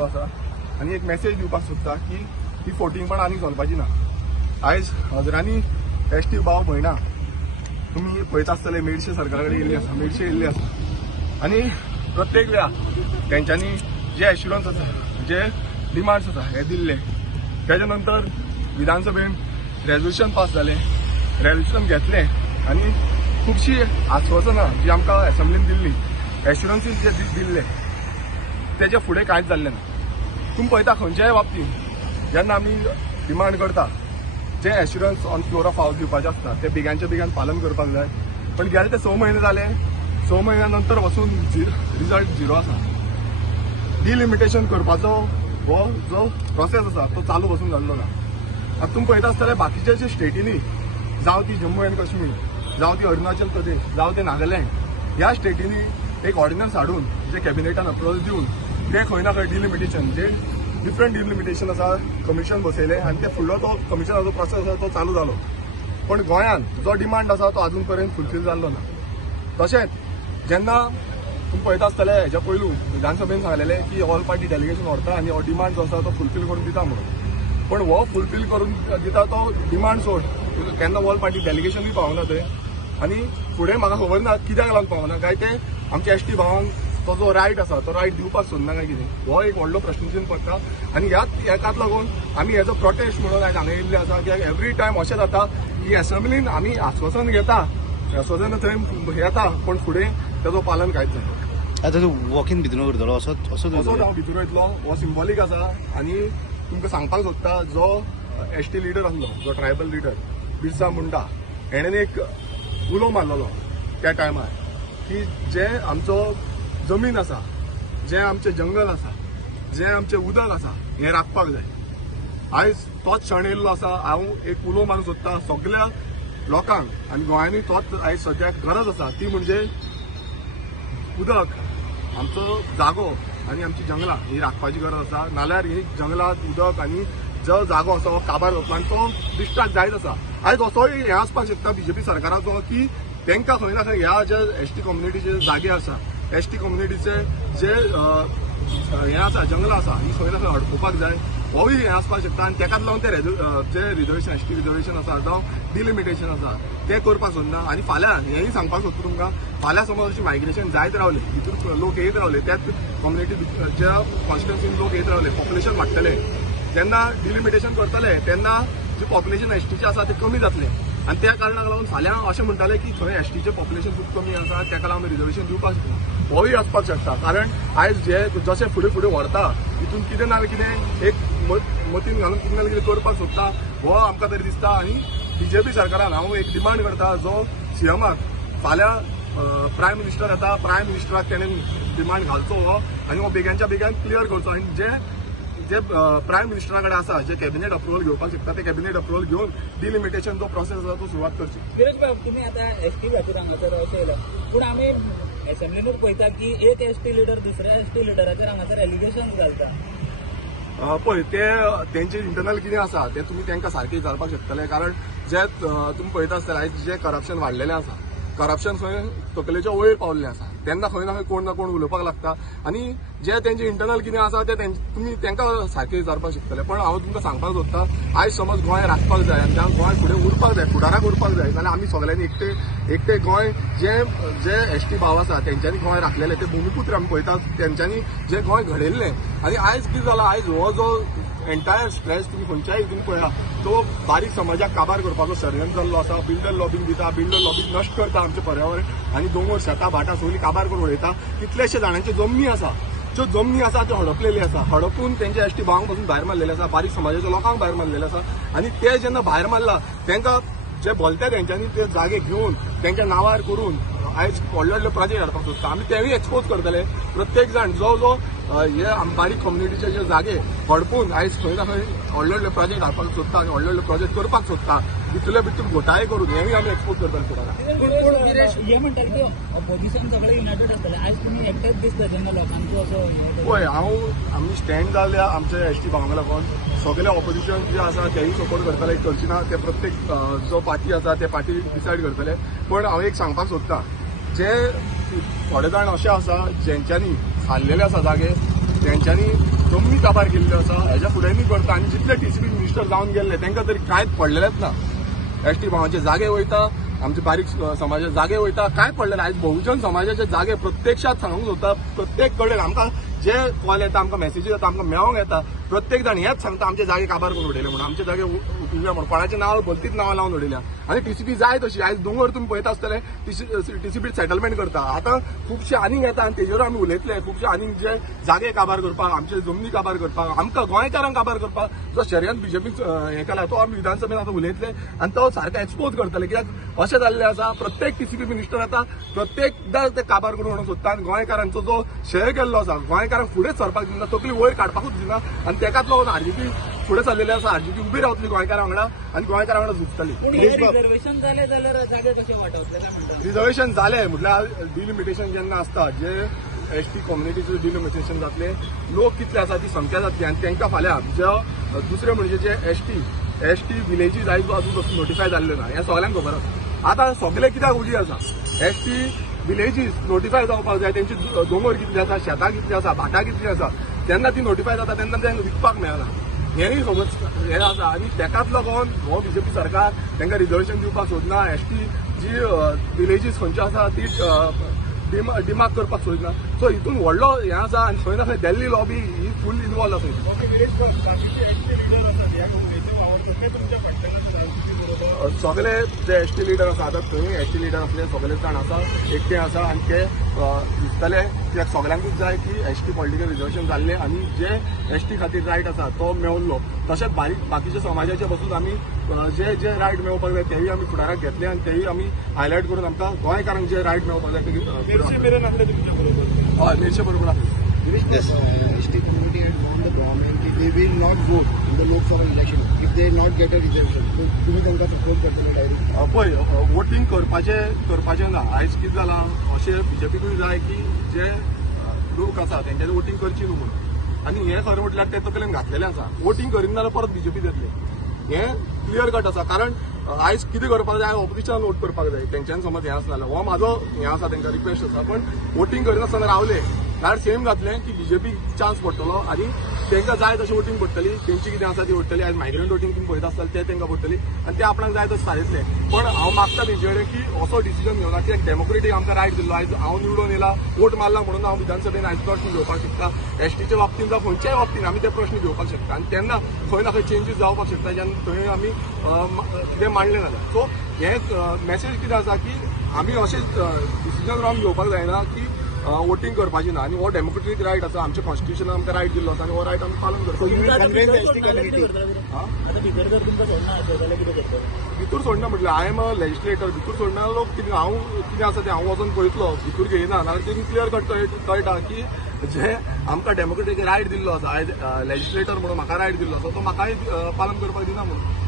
जाल्लो आसा आनी एक मेसेज दिवपाक सोदता की ही फोटिंगपण आनी चलपाची ना। आयज हजरांनी एसटी भाव भयणा तुमी पळयता आसतले मेडशे सरकारा कडेन येयल्ली आसा, मेडशे येयल्ली आसा आनी प्रत्येक वेळा तेंच्यांनी जे एश्युरन्स आसा, जे डिमांड्स आसा हे दिल्ले। तेच्या नंतर विधानसभेन रेजोल्युशन पास जालें, रेजोल्युशन घेतलें आनी खुबशीं आश्वासनां जी आमकां असेंब्लीन दिल्ली, एश्युरन्सीस जे दिल्ले तेजे फुडें कांयच जाल्लें ना। तुमी पळयता खंयच्याय बाबतींत जेन्ना आमी डिमांड करता जे एश्युरन्स ऑन फ्लोर ऑफ हावस दिवपाचे आसता ते बेगांच्या बेगान पालन करपाक जाय, पण गेले ते 6 म्हयने जाले, 6 म्हयन्या नंतर वचून रिजल्ट झिरो आसा। डिलिमिटेशन करपाचो हो जो प्रोसेस आसा तो चालू वचून जाल्लो ना। आतां तुमी पळयता आसतले बाकीच्या जे स्टेटींनी, जावं ती जम्मू एंड काश्मीर, जावं ती अरुणाचल प्रदेश, जावं ते नागालँड, ह्या स्टेटींनी एक ऑर्डिनन्स हाडून जे कॅबिनेटान अप्रुवल दिवन ते खंय ना खंय डिलिमिटेशन जे डिफरंट डिलिमिटेशन आसा कमिशन बसयले आनी ते फुडलो तो कमिशनाचो प्रोसेस आसा तो चालू जालो। पण गोंयांत जो डिमांड आसा तो अजून पर्यंत फुलफील जाल्लो ना। तशेंच जेन्ना तुमी पळयता आसतले हेच्या पयलू विधानसभेन सांगलेलें की ऑल पार्टी डेलिगेशन व्हरता आनी हो डिमांड जो आसा तो फुलफील करून दिता म्हणून, पण हो फुलफील करून दिता तो डिमांड सोड केन्ना ऑल पार्टी डेलिगेशनूय पावना थंय आनी फुडें म्हाका खबर ना कित्याक लागून पावना, काय ते आमच्या एसटी भावांक तो जो रायट आसा तो रायट दिवपाक सोदना काय कितें, हो एक व्हडलो प्रश्नचिन्ह पडटा। आनी ह्याच लागून आमी हेजो प्रोटेस्ट म्हणून आयज हांगा येयल्ले आसा की एवरी टायम अशें जाता की असेंब्लीन आमी आश्वासन घेता, आश्वासन थंय येता पण फुडें तेजो पालन कांयच जायना। आतां तूं वॉकीन भितर करतलो असोच हांव भितर वयतलो, हो सिंबॉलीक आसा। आनी तुमकां सांगपाक सोदता जो एसटी लिडर आसलो, जो ट्रायबल लिडर बिरसा मुंडा, हेणेन एक उलो मारलेलो त्या टायमार की जे आमचो जमीन आसा, जे आमचे जंगल आसा, जे आमचे उदक आसा हें राखपाक जाय। आयज तोच क्षण येयल्लो आसा। हांव एक उलो मारूंक सोदता सगळ्या लोकांक आनी गोंयांनी तोच आयज सद्याक गरज आसा, ती म्हणजे उदक, आमचो जागो आनी आमची जंगलां ही राखपाची गरज आसा। नाल्यार ही जंगलां, उदक आनी जो जागो आसा हो काबार जातलो आनी तो डिस्ट्राक्ट जायत आसा। आयज असोय हें आसपाक शकता बीजेपी सरकाराचो की तांकां खंय ना खंय ह्या जे एसटी कम्युनिटीचे जागे आसा, एसटी कम्युनिटीचे जे हें आसा, जंगलां आसा, ही खंय ना खंय हडपुपाक जाय, होय हें आसपाक शकता। आनी तेकाच लागून ते जे रिजर्वेशन, एसटी रिजर्वेशन आसा जावं डिलिमिटेशन आसा ते करपाक सोदना। आनी फाल्यां हेंय सांगपाक सोदता तुमकां, फाल्यां समज अशें मायग्रेशन जायत रावलें, भितूर लोक येत रावले, त्याच कम्युनिटी ज्या कॉन्स्टिट्युन्सीन लोक येत रावले, पॉप्युलेशन वाडटलें, जेन्ना डिलिमिटेशन करतले तेन्ना जी पॉप्युलेशन एसटीचें आसा तें कमी जातलें। आनी त्या कारणाक लागून फाल्यां अशें म्हणटाले की थंय एसटीचें पॉप्युलेशन खूब कमी आसा, तेका लागून आमी रिजर्वेशन दिवपाक शकना, होय आसपाक शकता। कारण आयज जे जशें फुडें फुडें व्हरता तितून कितें ना कितें एक मतीन घालून कितें ना कितें करपाक सोदता, हो आमकां तरी दिसता। आनी बीजेपी सरकारान हांव एक डिमांड करता, जो सीएमाक फाल्यां प्रायम मिनिस्टर येता, प्रायम मिनिस्टराक तेणें डिमांड घालचो हो आनी हो बेगांच्या बेगान क्लियर करचो। आनी जे प्रायम मिनिस्टरा कडेन आसा, जे कॅबिनेट अप्रुवल घेवपाक शकता, ते कॅबिनेट अप्रुवल घेवन डिलिमिटेशन जो प्रोसेस आसा तो सुरवात करची। गिरीश बाब, तुम्ही आता एसटी खातीर हांगासर अशें येयला, पूण आमी असेंब्लीनूच पळयता की एक एसटी लिडर दुसऱ्या एसटी लिडराचेर हांगासर एलिगेशन घालता। पळय ते तेंचे इंटरनल कितें आसा ते तुमी तांकां सारकें विचारपाक शकतले। कारण जे तुमी पळयता आसतले आयज जे करप्शन वाडलेलें आसा, करप्शन खंय तकलेच्या वयर पावल्लें आसा, तेन्ना खंय ना खंय कोण ना कोण उलोवपाक लागता। आनी जे तेंचे इंटरनल कितें आसा ते तुमी तांकां सारकें विचारपाक शकतले। पण हांव तुमकां सांगपाक सोदता, आयज समज गोंय राखपाक जाय आनी गोंय फुडें उरपाक जाय, फुडाराक उरपाक जाय, जाल्यार आमी सगळ्यांनी एकटे गोंय जे एसटी भाव आसा तेंच्यांनी गोंय राखलेले, ते भुमिपुत्र आमी पळयता, तेंच्यांनी जे गोंय घडयल्लें। आनी आयज कितें जाला, आयज हो जो एंटायर स्ट्रेस तुम्ही खंयच्याय हितून पळया, तो बारीक समाजाक काबार करपाचो षडयंत्र जाल्लो आसा। बिल्डर लॉबींग दिता, बिल्डर लॉबींग नश्ट करता आमचें पर्यावरण आनी दोंगर, शेतां, भाटां सगळीं काबार करून उडयता। कितलेशे जाणांच्यो जमनी आसा, ज्यो जमनी आसा त्यो हडपलेली आसा, हडपून तेंच्या एसटी भावांक पासून भायर मारलेले आसा, बारीक समाजाच्या लोकांक भायर मारलेले आसा। आनी ते जेन्ना भायर मारला तांकां जे भलत्या तेंच्यांनी ते जागे घेवन तेंच्या नांवार करून आयज व्हडले व्हडले प्रोजेक्ट हाडपाक सोदता। आमी तेवूय एक्सपोज करतले, प्रत्येक जाण जो हे बारीक कम्युनिटीचे जे जागे हडपून आयज खंय ना खंय व्हडले व्हडले प्रोजेक्ट हाडपाक सोदता आनी व्हडले व्हडले प्रोजेक्ट करपाक सोदता, भितरले भितर घोटाळे करून हेवूय आमी एक्सपोज करतले फुडाराक। गिरीश, हे म्हणटात की ऑपोजिशन सगळे युनायटेड आसतले, आयज तुमी एकटेच दिसता जेन्ना लोकांचो असो पळय, आमी स्टँड जाल्ल्या आमच्या एसटी भावांक लागून सगळे ऑपोजिशन जे आसा तेही सपोर्ट करतले, करची ना ते प्रत्येक जो पार्टी आसा ते पार्टी डिसायड करतले। पण हांव एक सांगपाक सोदता, जे थोडे जाण असे आसा जेंच्यांनी खाल्लेले आसा जागे, तेंच्यांनी जमनी काबार केल्ल्यो आसा हेच्या फुड्यांनी करता आनी जितले टीसीपी मिनिस्टर जावन गेल्ले तांकां तरी कांयच पडलेलेच ना. एसटी भावांचे जागे वयता, आमचे बारीक समाजाचे जागे वयता, काय पडलेले. आयज बहुजन समाजाचे जागे प्रत्यक्षात सांगूंक सोदता. प्रत्येक कडेन आमकां जे कॉल येता, आमकां मेसेजीस येता, आमकां मेळोंक येता, प्रत्येक जाण हेच सांगता आमचे जागे काबार करून उडयले म्हणून, आमचे जागे उडले म्हणून. कोणाचे नांव भलतीच नांवां लावन उडयल्या. आनी टीसीपी जाय तशी आयज दोंगर तुमी पळयता आसतले टीसीपी सेटलमेंट करता. आतां खुबशे आनीक येता आनी तेजेर आमी उलयतले. खुबशे आनीक जे जागे काबार करपाक, आमचे जमनी काबार करपाक, आमकां गोंयकारांक काबार करपाक जो शर्यत बीजेपी हें केला तो आमी विधानसभेन आतां उलयतले आनी तो सारको एक्सपोज करतले. कित्याक अशें जाल्लें आसा प्रत्येक टीसीपी मिनिस्टर आतां प्रत्येकदां ते काबार करून म्हणून सोदता आनी गोंयकारांचो जो शय केल्लो आसा गोंयकारांक फुडें सरपाक दिना, तकली वयर काडपाकूच दिना. आनी तेकाच लागून आरजीपी फुडें चल्लेले आसा. आरजीपी उबी रावतली गोंयकारां वांगडा आनी गोंयकारां वांगडा झुजतली. पूण हे रिझर्वेशन जाले जाल्यार जागे कशे वांटवतले काय म्हणटा? रिझर्वेशन जालें म्हटल्यार डिलिमिटेशन जेन्ना आसता, जे एसटी कम्युनिटीचे डिलिमिटेशन जातले, लोक कितले आसा ती संख्या जातली आनी तांकां फाल्यां जो दुसरे म्हणजे जे एसटी विलेजीस आयज अजून नोटिफाय जाल्ले ना, हें सगळ्यांक खबर आसा. आतां सगळे कित्याक उजी आसा, एसटी विलेजीस नोटिफाय जावपाक जाय. तेंची दोंगर कितली आसा, शेतां कितली आसा, भाटां कितली आसा, तेन्ना ती नोटिफाय जाता तेन्ना तांकां विकपाक मेळना. हेंय समज हें आसा आनी तेकाच लागून हो बीजेपी सरकार तांकां रिझर्वेशन दिवपाक सोदना. एसटी जी विलेजीस खंयच्यो आसा ती डिमार्क करपाक सोदना. सो हितून व्हडलो हें आसा आनी खंय ना खंय दिल्ली लॉबी ही फूल इनवॉल्व आसा. सगळे जे एसटी लिडर आसा, आतां थंय एसटी लिडर असले सगळे जाण आसा, एकटे आसा आनी ते दिसतले कित्याक सगळ्यांकूच जाय की एसटी पॉलिटिकल रिझर्वेशन जाल्लें आनी जे एसटी खातीर रायट आसा तो मेळल्लो. तशेंच बाकीचे समाजाचे पासून आमी जे जे रायट मेळोवपाक जाय तेवूय आमी फुडाराक घेतले आनी तेवूय आमी हायलायट करून आमकां गोंयकारांक जे रायट मेळोवपाक जाय ते हय मेरशे बरोबर आसले. ST community had warned the government that they will not vote in the Lok Sabha election if they not get a reservation. So तुम्ही तांकां सपोर्ट करतले डायरेक्ट? पळय वोटींग करपाचें ना. आयज कितें जालां अशें बीजेपीकूय जाय की जे लोक आसा तेंच्यांनी वोटींग करची न्हू म्हणून. आनी हें खरें म्हटल्यार ते तकलेन घातलेलें आसा. वोटींग करिना जाल्यार परत बीजेपी येतले. हें क्लियर कट आसा. कारण आयज कितें करपाक जाय, ऑपोजिशनान वोट करपाक जाय. तेंच्यांनी समज हें आसना जाल्यार हो म्हाजो हें आसा, तांकां रिक्वेस्ट आसा. पण वोटींग करिनासतना रावले जाल्यार सेम घातलें की बीजेपी चान्स पडटलो आनी तांकां जाय तशी वोटींग पडटली. तेंची कितें आसा ती पडटली. आयज मायग्रंट वोटींग तुमी पळयता आसतले ते तांकां पडटली आनी ते आपणाक जाय तशें सारयतले. पण हांव मागता तेंचे कडेन की असो डिसिजन घेवना. कित्याक डेमोक्रेटीक आमकां रायट दिल्लो. आयज हांव निवडून येयला, वोट मारला म्हणून हांव विधानसभेन आयज प्रश्न घेवपाक शकता. एसटीच्या बाबतींत जावं खंयच्याय बाबतींत आमी ते प्रश्न घेवपाक शकता आनी तेन्ना खंय ना खंय चेंजीस जावपाक शकता जेन्ना थंय आमी कितें मांडलें जाल्यार. सो हें मॅसेज कितें आसा की आमी अशें डिसिजन रॉंग घेवपाक जायना की वोटींग करपाची ना. आनी हो डेमोक्रेटीक रायट आसा. आमच्या कॉन्स्टिट्युशनान आमकां रायट दिल्लो आसा आनी हो रायट आमी पालन करता. आता भितर जर तुमकां सोडना असेल जाल्यार कितें करतले? भितूर सोडना म्हटल्यार आय एम अ लेजिस्लेटर. भितूर सोडना लोक कितें हांव कितें आसा तें हांव वचून पळयतलो. भितूर घेयना नाल्यार तेमी क्लियर कट कळटा की जे आमकां डेमोक्रेटीक रायट दिल्लो आसा, आयज लेजिस्लेटर म्हणून म्हाका रायट दिल्लो आसा तो म्हाकाय पालन करपाक दिना म्हणून.